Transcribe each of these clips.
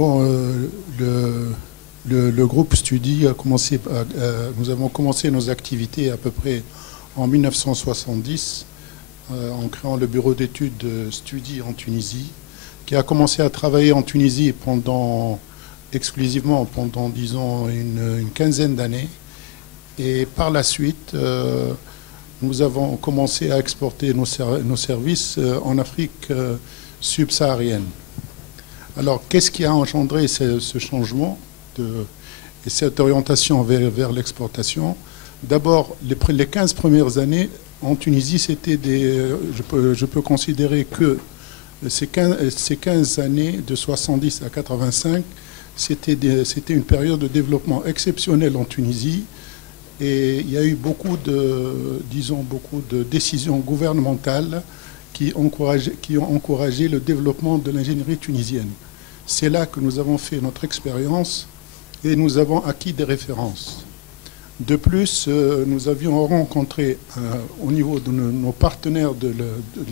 Bon, le groupe Studi a commencé, nous avons commencé nos activités à peu près en 1970 en créant le bureau d'études Studi en Tunisie, qui a commencé à travailler en Tunisie exclusivement pendant, disons, une quinzaine d'années. Et par la suite, nous avons commencé à exporter nos services en Afrique subsaharienne. Alors, qu'est-ce qui a engendré ce changement et cette orientation vers l'exportation? D'abord, les 15 premières années en Tunisie, c'était je peux considérer que ces 15 années de 70 à 85, c'était une période de développement exceptionnelle en Tunisie. Et il y a eu beaucoup de décisions gouvernementales qui ont encouragé le développement de l'ingénierie tunisienne. C'est là que nous avons fait notre expérience et nous avons acquis des références. De plus, nous avions rencontré au niveau de nos partenaires de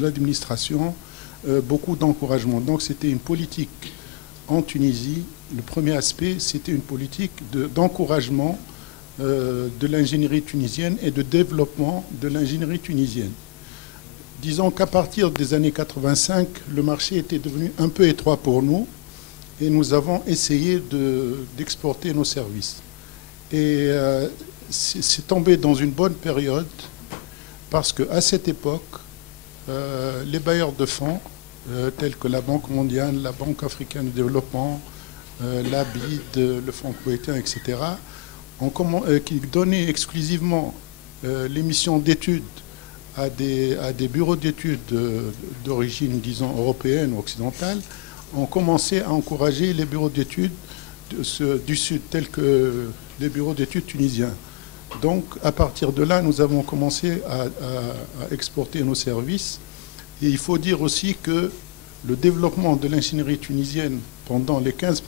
l'administration beaucoup d'encouragement. Donc c'était une politique en Tunisie. Le premier aspect, c'était une politique d'encouragement de l'ingénierie tunisienne et de développement de l'ingénierie tunisienne. Disons qu'à partir des années 85, le marché était devenu un peu étroit pour nous et nous avons essayé d'exporter nos services. Et c'est tombé dans une bonne période parce qu'à cette époque, les bailleurs de fonds, tels que la Banque mondiale, la Banque africaine de développement, la BID, le Fonds kuwaitien, etc., qui donnaient exclusivement les missions d'études à des bureaux d'études d'origine, disons, européenne ou occidentale, ont commencé à encourager les bureaux d'études du Sud, tels que les bureaux d'études tunisiens. Donc, à partir de là, nous avons commencé à exporter nos services. Et il faut dire aussi que le développement de l'ingénierie tunisienne pendant les 15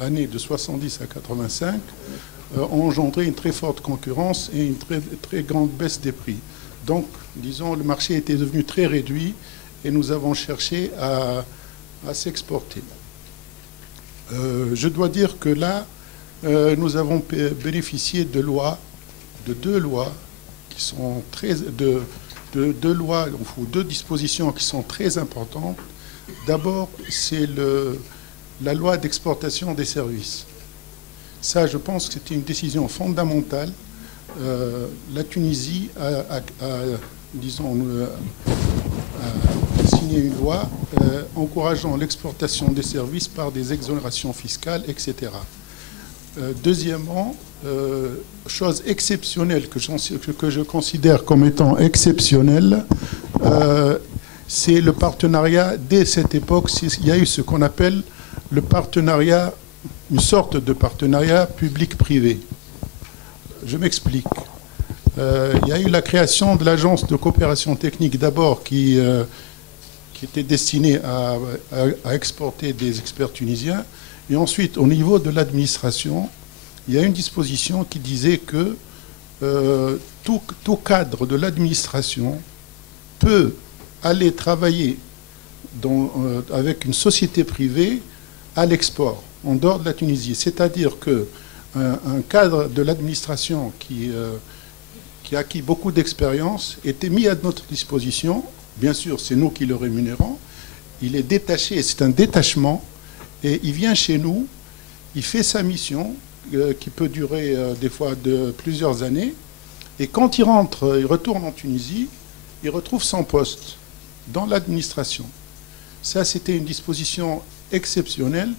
années de 70 à 85 a engendré une très forte concurrence et une très grande baisse des prix. Donc, disons, le marché était devenu très réduit et nous avons cherché à s'exporter. Je dois dire que là, nous avons bénéficié de deux lois qui sont deux dispositions qui sont très importantes. D'abord, c'est la loi d'exportation des services. Ça, je pense que c'était une décision fondamentale. La Tunisie a signé une loi encourageant l'exportation des services par des exonérations fiscales, etc. Deuxièmement, chose exceptionnelle que je considère comme étant exceptionnelle, c'est le partenariat. Dès cette époque, il y a eu ce qu'on appelle le partenariat, une sorte de partenariat public-privé. Je m'explique. Il y a eu la création de l'agence de coopération technique d'abord qui était destinée à exporter des experts tunisiens. Et ensuite, au niveau de l'administration, il y a une disposition qui disait que tout cadre de l'administration peut aller travailler avec une société privée à l'export, en dehors de la Tunisie. C'est-à-dire qu'un cadre de l'administration qui a acquis beaucoup d'expérience était mis à notre disposition. Bien sûr, c'est nous qui le rémunérons. Il est détaché, c'est un détachement, et il vient chez nous, il fait sa mission, qui peut durer des fois plusieurs années, et quand il rentre, il retourne en Tunisie, il retrouve son poste dans l'administration. Ça, c'était une disposition exceptionnelle,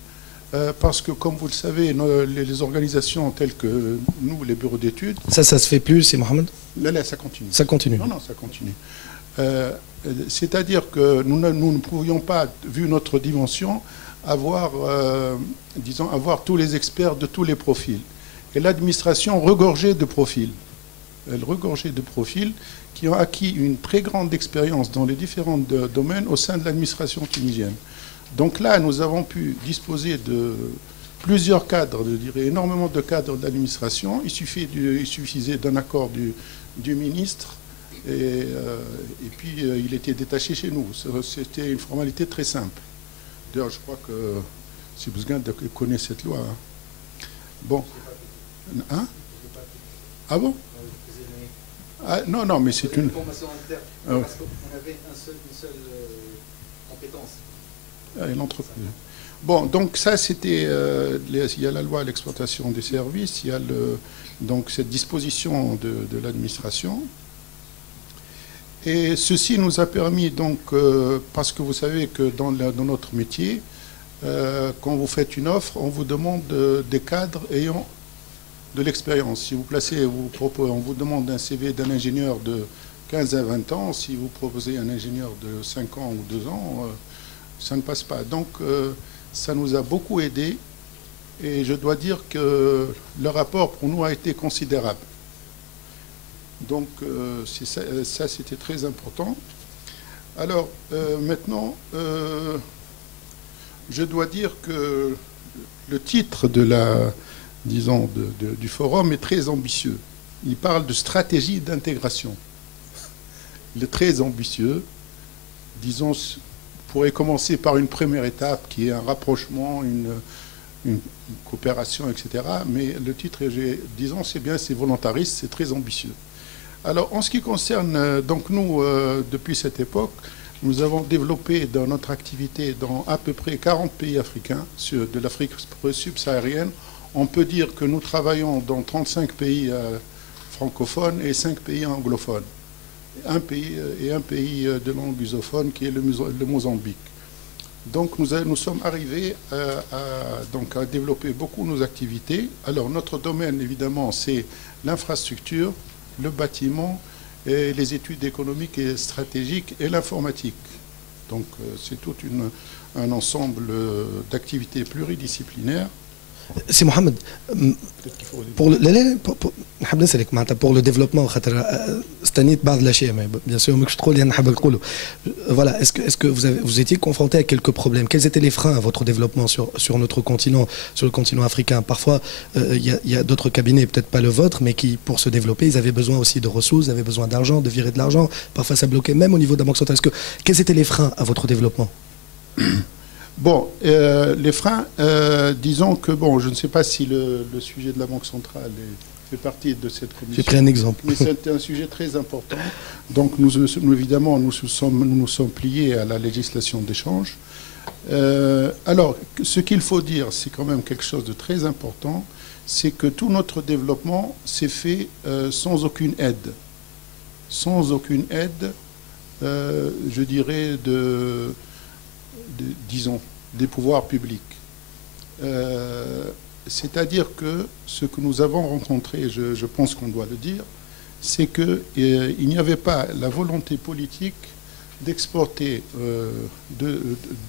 parce que, comme vous le savez, les organisations telles que nous, les bureaux d'études... Ça se fait plus, c'est Mohamed? Là, ça continue. Ça continue. Non, ça continue. C'est-à-dire que nous ne pouvions pas, vu notre dimension, avoir tous les experts de tous les profils. Et l'administration regorgeait de profils. Elle regorgeait de profils qui ont acquis une très grande expérience dans les différents domaines au sein de l'administration tunisienne. Donc là, nous avons pu disposer de plusieurs cadres, je dirais énormément de cadres de l'administration. Il suffisait d'un accord du ministre et puis il était détaché chez nous. C'était une formalité très simple. D'ailleurs, je crois que Si vous connaissez cette loi. Hein. Bon. Hein? Ah bon? Ah, non, non, mais c'est une formation interne. Parce qu'on avait une seule compétence. Une entreprise. Bon, donc ça, c'était... il y a la loi à l'exploitation des services, il y a donc cette disposition de l'administration. Et ceci nous a permis, donc, parce que vous savez que dans notre métier, quand vous faites une offre, on vous demande des cadres ayant de l'expérience. Si vous placez, on vous demande un CV d'un ingénieur de 15 à 20 ans. Si vous proposez un ingénieur de 5 ans ou 2 ans, ça ne passe pas. Donc, ça nous a beaucoup aidé. Et je dois dire que le rapport, pour nous, a été considérable. Donc, ça c'était très important. Alors, maintenant, je dois dire que le titre de disons, du forum est très ambitieux. Il parle de stratégie d'intégration. Il est très ambitieux. Disons, pourrait commencer par une première étape qui est un rapprochement, une coopération, etc. Mais le titre, disons, c'est bien, c'est volontariste, c'est très ambitieux. Alors, en ce qui concerne, donc nous, depuis cette époque, nous avons développé dans notre activité dans à peu près 40 pays africains, de l'Afrique subsaharienne. On peut dire que nous travaillons dans 35 pays francophones et 5 pays anglophones. Un pays de langue lusophone qui est le Mozambique. Donc nous sommes arrivés à développer beaucoup nos activités. Alors notre domaine, évidemment, c'est l'infrastructure, le bâtiment, et les études économiques et stratégiques et l'informatique. Donc c'est tout un ensemble d'activités pluridisciplinaires. سي محمد pour le développement خاطر استنيت بعض الاشياء mais bien sûr ماكش تقول لي انا حاب نقوله. Voilà, est-ce que vous étiez confronté à quelques problèmes? Quels étaient les freins à votre développement sur notre continent, sur le continent africain? Parfois il y a d'autres cabinets, peut-être pas le vôtre, mais qui pour se développer, ils avaient besoin aussi de ressources, ils avaient besoin d'argent, de virer de l'argent. Parfois ça bloquait même au niveau de la Banque centrale. Quels étaient les freins à votre développement? Bon, les freins, disons que, bon, je ne sais pas si le sujet de la Banque centrale fait partie de cette commission. J'ai pris un exemple. Mais c'est un sujet très important. Donc, évidemment, nous nous sommes pliés à la législation d'échange. Alors, ce qu'il faut dire, c'est quand même quelque chose de très important, c'est que tout notre développement s'est fait sans aucune aide. Sans aucune aide, je dirais, disons, des pouvoirs publics. C'est-à-dire que ce que nous avons rencontré, je pense qu'on doit le dire, c'est qu'il n'y avait pas la volonté politique d'exporter,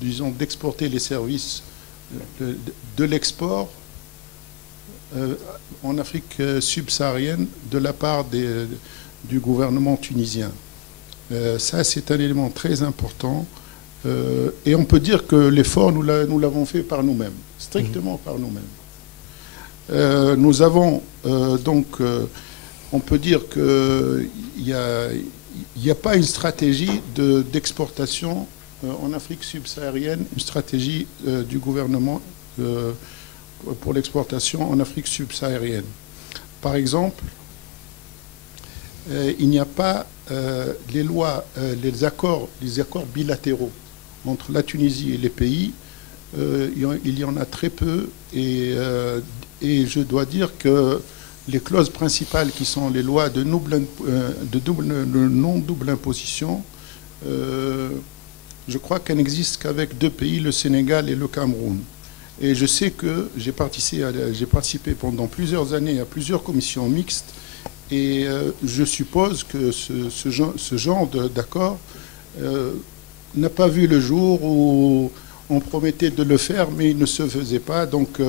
disons, d'exporter les services de l'export en Afrique subsaharienne de la part du gouvernement tunisien. Ça, c'est un élément très important. Et on peut dire que l'effort, nous l'avons fait par nous-mêmes, strictement par nous-mêmes. Nous avons donc, on peut dire qu'il n'y a pas une stratégie d'exportation en Afrique subsaharienne, une stratégie du gouvernement pour l'exportation en Afrique subsaharienne. Par exemple, il n'y a pas les lois, les accords bilatéraux entre la Tunisie et les pays, il y en a très peu, et je dois dire que les clauses principales qui sont les lois de non-double imposition, je crois qu'elles n'existent qu'avec 2 pays, le Sénégal et le Cameroun. Et je sais que j'ai participé pendant plusieurs années à plusieurs commissions mixtes, et je suppose que ce genre d'accord n'a pas vu le jour, où on promettait de le faire, mais il ne se faisait pas. Donc,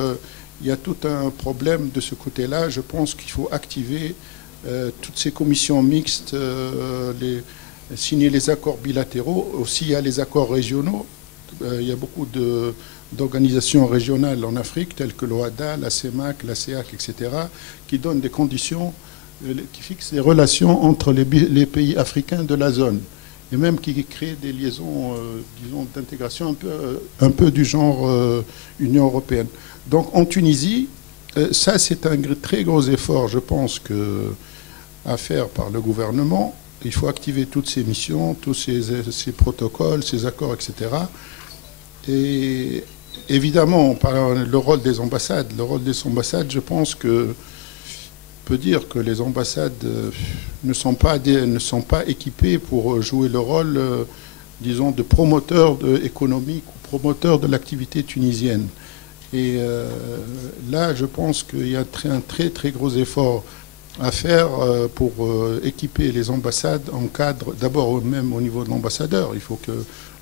il y a tout un problème de ce côté-là. Je pense qu'il faut activer toutes ces commissions mixtes, signer les accords bilatéraux. Aussi, il y a les accords régionaux. Il y a beaucoup d'organisations régionales en Afrique, telles que l'OADA, la CEMAC, la CEAC, etc., qui donnent des conditions, qui fixent les relations entre les pays africains de la zone. et même qui crée des liaisons, disons, d'intégration un peu du genre Union européenne. Donc en Tunisie, ça c'est un très gros effort, je pense, à faire par le gouvernement. Il faut activer toutes ces missions, tous ces protocoles, ces accords, etc. Et évidemment, par le rôle des ambassades, je pense que peut dire que les ambassades ne sont pas équipées pour jouer le rôle, disons, de promoteur économique ou promoteur de l'activité tunisienne. Et là, je pense qu'il y a un très très gros effort à faire pour équiper les ambassades en cadre, d'abord même au niveau de l'ambassadeur. Il faut que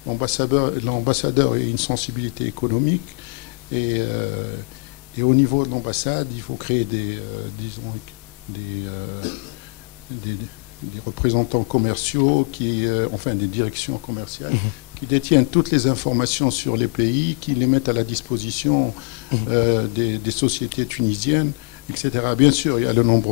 l'ambassadeur ait une sensibilité économique et au niveau de l'ambassade, il faut créer des représentants commerciaux, enfin des directions commerciales, qui détiennent toutes les informations sur les pays, qui les mettent à la disposition des sociétés tunisiennes, etc. Bien sûr, il y a le nombre